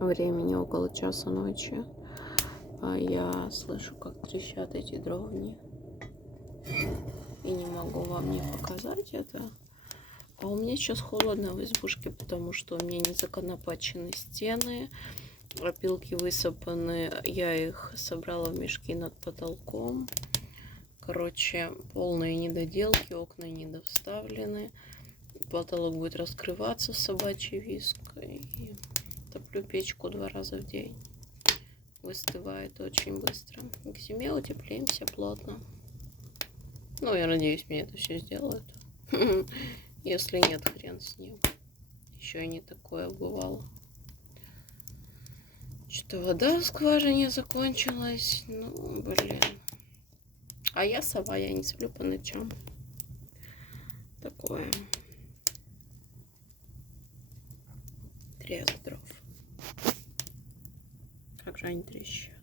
Времени около часа ночи. А я слышу, как трещат эти дровни. И не могу вам не показать это. А у меня сейчас холодно в избушке, потому что у меня не законопачены стены. Опилки высыпаны. Я их собрала в мешки над потолком. Короче, полные недоделки. Окна недоставлены. Потолок будет раскрываться с собачьей виской. И топлю печку 2 раза в день. Выстывает очень быстро. К зиме утеплимся плотно. Ну, я надеюсь, мне это все сделают. Если нет, хрен с ним. Еще и не такое бывало. Что-то вода в скважине закончилась. Ну, блин. А я сова, я не сплю по ночам. Такое. Треск дров. Как же они трещат.